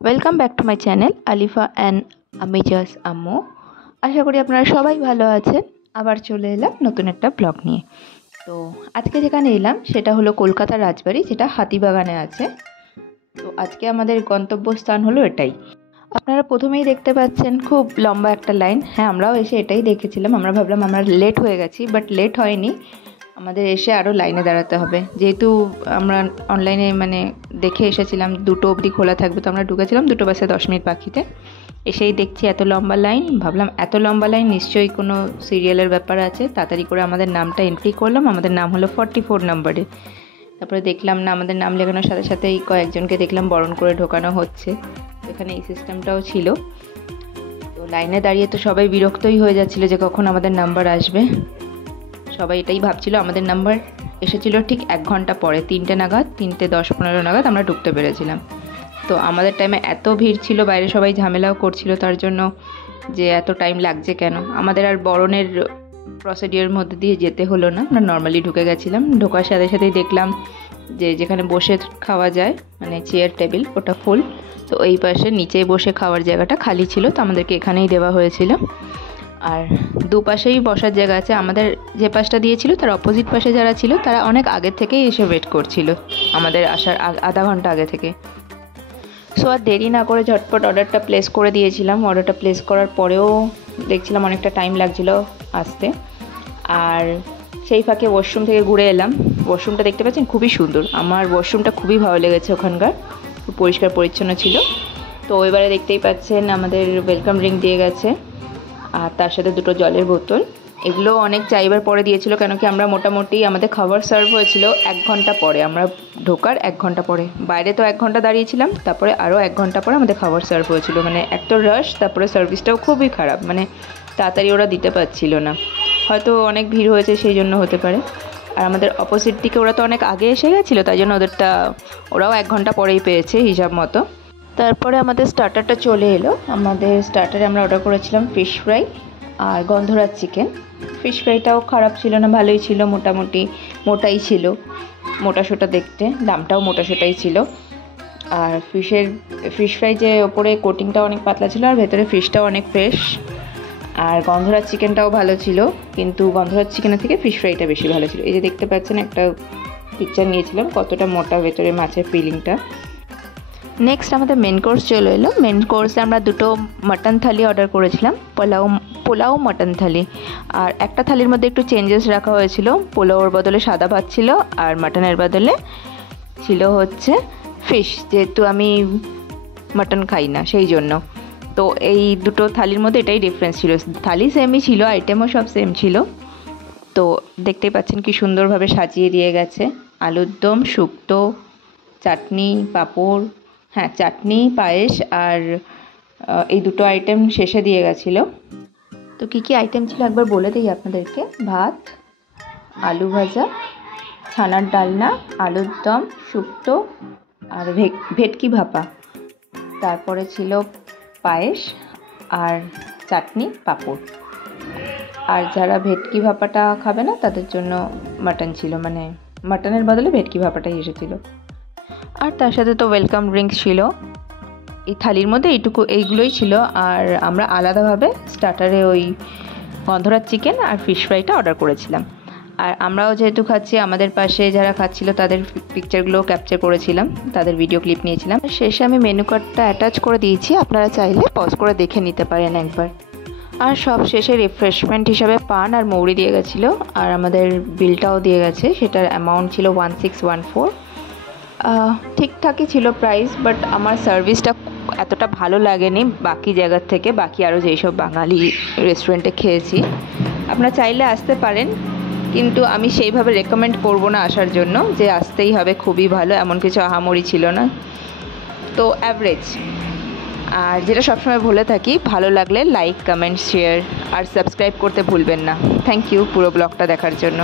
Welcome back to my channel Alifa and আমিজাস আম্মু। আশা করি আপনারা সবাই ভালো আছেন। আবার চলে এলাম নতুন একটা ব্লগ নিয়ে। তো আজকে যেখানে এলাম সেটা হলো কলকাতার রাজবাড়ি, যেটা হাতিবাগানে আছে। তো আজকে আমাদের গন্তব্যস্থান হলো এটাই। আপনারা প্রথমেই দেখতে পাচ্ছেন খুব লম্বা একটা লাইন। হ্যাঁ, আমরাও এসে এটাই দেখেছিলাম। আমরা ভাবলাম আমরা লেট হয়ে গেছি, বাট লেট হয়নি। আমাদের এসে আরও লাইনে দাঁড়াতে হবে, যেহেতু আমরা অনলাইনে দেখে এসেছিলাম 2টো অবধি খোলা থাকবে। তো আমরা ঢুকেছিলাম 2টো বাজে 10 মিনিট বাকিতে। এসেই দেখছি এত লম্বা লাইন। ভাবলাম এত লম্বা লাইন নিশ্চয়ই কোনো সিরিয়ালের ব্যাপার আছে। তাড়াতাড়ি করে আমাদের নামটা এন্ট্রি করলাম। আমাদের নাম হলো 44 নম্বরে। তারপরে দেখলাম না, আমাদের নাম লেখানোর সাথে সাথেই কয়েকজনকে দেখলাম বরণ করে ঢোকানো হচ্ছে। এখানে এই সিস্টেমটাও ছিল। তো লাইনে দাঁড়িয়ে তো সবাই বিরক্তই হয়ে যাচ্ছিলো যে কখন আমাদের নাম্বার আসবে। সবাই এটাই ভাবছিল। আমাদের নাম্বার এসেছিল ঠিক 1 ঘন্টা পরে, 3টে নাগাদ, 3:10-15 নাগাদ আমরা ঢুকতে পেরেছিলাম। তো আমাদের টাইমে এত ভিড় ছিল, বাইরে সবাই ঝামেলাও করছিল তার জন্য যে এত টাইম লাগছে কেন। আমাদের আর বরণের প্রসিডিওর মধ্যে দিয়ে যেতে হলো না, আমরা নর্মালি ঢুকে গেছিলাম। ঢোকার সাথে সাথেই দেখলাম যে যেখানে বসে খাওয়া যায়, চেয়ার টেবিল, ওটা ফুল। তো এই পাশে নিচে বসে খাওয়ার জায়গাটা খালি ছিল, তো আমাদেরকে এখানেই দেওয়া হয়েছিল। আর দুপাশেই বসার জায়গা আছে। আমাদের যে পাশটা দিয়েছিল তার অপোজিট পাশে যারা ছিল তারা অনেক আগে থেকেই এসে ওয়েট করছিল, আমাদের আসার আধা ঘন্টা আগে থেকে। সো আর দেরি না করে ঝটপট অর্ডারটা প্লেস করে দিয়েছিলাম। অর্ডারটা প্লেস করার পরেও দেখছিলাম অনেকটা টাইম লাগছিল আসতে। আর সেই ফাঁকে ওয়াশরুম থেকে ঘুরে এলাম। ওয়াশরুমটা দেখতে পাচ্ছেন খুবই সুন্দর। আমার ওয়াশরুমটা খুবই ভালো লেগেছে, ওখানকার খুব পরিষ্কার পরিচ্ছন্ন ছিল। তো এবারে দেখতেই পাচ্ছেন আমাদের ওয়েলকাম ড্রিঙ্ক দিয়ে গেছে, আর তার সাথে 2টো জলের বোতল। এগুলো অনেক চাইবার পরে দিয়েছিল, কেন কি আমরা মোটামুটি আমাদের খাবার সার্ভ হয়েছিল 1 ঘন্টা পরে, আমরা ঢোকার 1 ঘন্টা পরে। বাইরে তো 1 ঘন্টা দাঁড়িয়েছিলাম, তারপরে আরও 1 ঘন্টা পরে আমাদের খাবার সার্ভ হয়েছিল। এক তো রাশ, তারপরে সার্ভিসটাও খুবই খারাপ, তাড়াতাড়ি ওরা দিতে পারছিল না। হয়তো অনেক ভিড় হয়েছে সেই জন্য হতে পারে। আর আমাদের অপোজিট দিকে ওরা তো অনেক আগে এসে গেছিলো, তাই জন্য ওরাও 1 ঘন্টা পরেই পেয়েছে হিসাব মতো। তারপরে আমাদের স্টার্টারটা চলে এলো। আমাদের স্টার্টারে আমরা অর্ডার করেছিলাম ফিশ ফ্রাই আর গন্ধরাজ চিকেন। ফিশ ফ্রাইটাও খারাপ ছিল না, ভালোই ছিল, মোটামুটি মোটাই ছিল, মোটাসোটা দেখতে, দামটাও মোটাসোটাই ছিল। আর ফিশ ফ্রাই যে ওপরে কোটিংটা অনেক পাতলা ছিল, আর ভেতরে ফিশটাও অনেক ফ্রেশ। আর গন্ধরাজ চিকেনটাও ভালো ছিল, কিন্তু গন্ধরাজ চিকেনের থেকে ফিশ ফ্রাইটা বেশি ভালো ছিল। এই যে দেখতে পাচ্ছেন, একটা পিকচার নিয়েছিলাম কতটা মোটা ভেতরে মাছের ফিলিংটা। নেক্সট আমাদের মেন কোর্স চলে এলো। মেন কোর্সে আমরা 2টো মাটন থালি অর্ডার করেছিলাম, পোলাও মাটন থালি। আর একটা থালির মধ্যে একটু চেঞ্জেস রাখা হয়েছিল। পোলাওর বদলে সাদা ভাত ছিল, আর মাটনের বদলে ছিল হচ্ছে ফিশ, যেহেতু আমি মাটন খাই না সেই জন্য। তো এই 2টো থালির মধ্যে এটাই ডিফারেন্স ছিল। থালি সেমই ছিল, আইটেমও সব সেম ছিল। তো দেখতেই পাচ্ছেন কি সুন্দরভাবে সাজিয়ে দিয়ে গেছে। আলুর দম, শুক্তো, চাটনি, পাঁপড়, চাটনি, পায়েস, আর এই 2টো আইটেম শেষে দিয়ে গেছিলো। তো কী কী আইটেম ছিল একবার বলে দিই আপনাদেরকে। ভাত, আলু ভাজা, ছানার ডালনা, আলুর দম, শুক্তো, আর ভেটকি ভাপা। তারপরে ছিল পায়েস আর চাটনি, পাঁপড়। আর যারা ভেটকি ভাপাটা খাবে না তাদের জন্য মাটন ছিল, মাটনের বদলে ভেটকি ভাপাটাই এসেছিলো। আর তার সাথে তো ওয়েলকাম ড্রিঙ্কস ছিল। এই থালির মধ্যে এইগুলোই ছিল। আর আমরা আলাদাভাবে স্টার্টারে ওই গন্ধরাজ চিকেন আর ফিশ ফ্রাইটা অর্ডার করেছিলাম। আর আমরাও যেহেতু খাচ্ছি, আমাদের পাশে যারা খাচ্ছিল তাদের পিকচারগুলো ক্যাপচার করেছিলাম, তাদের ভিডিও ক্লিপ নিয়েছিলাম। শেষে আমি মেনু কার্ডটা অ্যাটাচ করে দিয়েছি, আপনারা চাইলে পজ করে দেখে নিতে পারেন একবার। আর সব শেষে রিফ্রেশমেন্ট হিসাবে পান আর মৌরি দিয়ে গেছিলো। আর আমাদের বিলটাও দিয়ে গেছে, সেটার অ্যামাউন্ট ছিল 1614। ঠিকঠাকই ছিল প্রাইস, বাট আমার সার্ভিসটা এতটা ভালো লাগেনি বাকি জায়গার থেকে, বাকি আরও যেসব বাঙালি রেস্টুরেন্টে খেয়েছি। আপনারা চাইলে আসতে পারেন, কিন্তু আমি সেইভাবে রেকমেন্ড করব না আসার জন্য যে আসতেই হবে, খুবই ভালো এমন কিছু আহামরি ছিল না, তো অ্যাভারেজ। আর যেটা সবসময় বলে থাকি, ভালো লাগলে লাইক, কমেন্ট, শেয়ার আর সাবস্ক্রাইব করতে ভুলবেন না। থ্যাংক ইউ পুরো ব্লগটা দেখার জন্য।